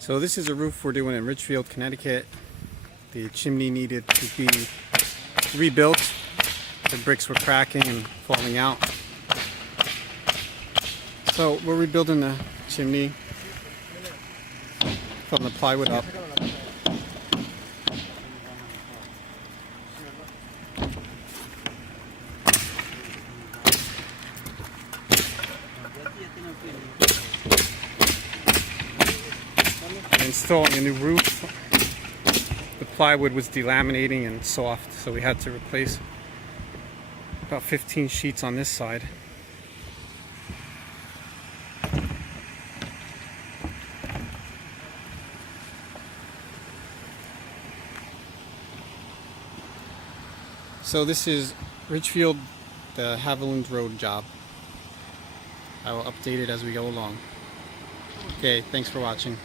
So this is a roof we're doing in Ridgefield, Connecticut. The chimney needed to be rebuilt. The bricks were cracking and falling out. So we're rebuilding the chimney from the plywood up. Installing a new roof. The plywood was delaminating and soft, so we had to replace about 15 sheets on this side. So this is Ridgefield, the Haviland Road job. I will update it as we go along. Okay, thanks for watching.